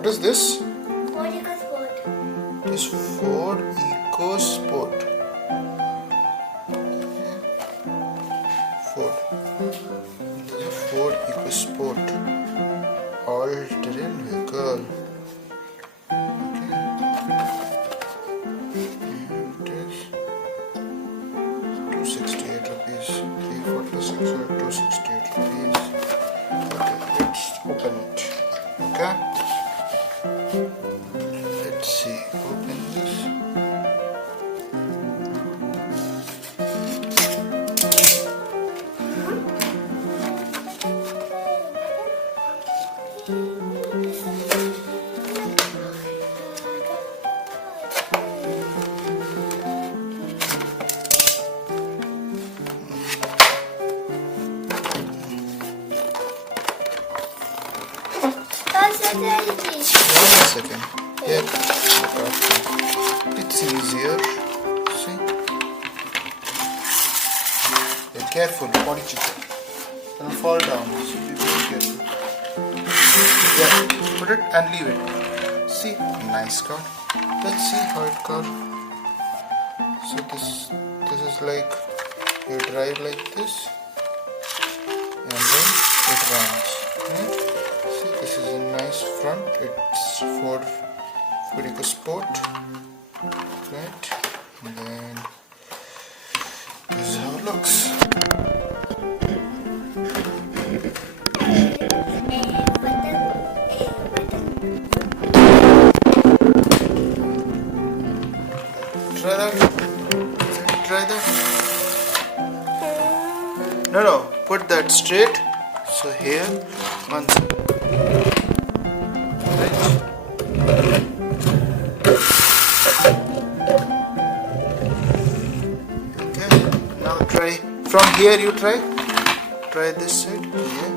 What is this? Ford EcoSport. It is Ford EcoSport. Ford. This is a Ford EcoSport. All-terrain vehicle. Okay. And it is 268 rupees. 346 or 268 rupees. Okay, let's open it. Okay. Let's see. Open this. One second. Here. It's easier. See? Be careful, body chicken. It'll fall down. So be very careful. Yeah, put it and leave it. See? Nice car. Let's see how it car. So this is like you drive like this and then it runs. Okay? See, this is a nice front. It's Ford EcoSport, right? And then this is how it looks. Try that. Try that. No. Put that straight. So here, once. Try from here. You try this side. Yeah.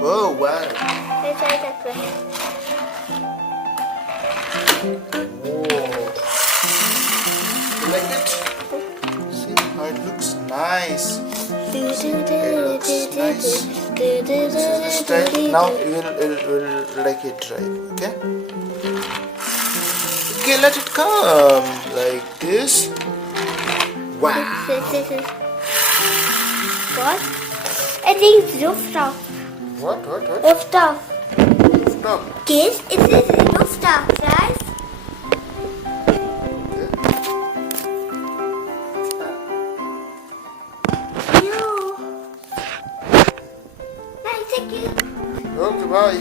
Oh wow! Let's try that way. Whoa! You like it? See how it looks nice. It looks nice. This is the style. Now we'll like it drive. Okay. Okay, let it come like this. Wow. What? I think it's rooftop. What? Rooftop. Stop. Kids, it is rooftop, right? You. Thank you. Okay, bye.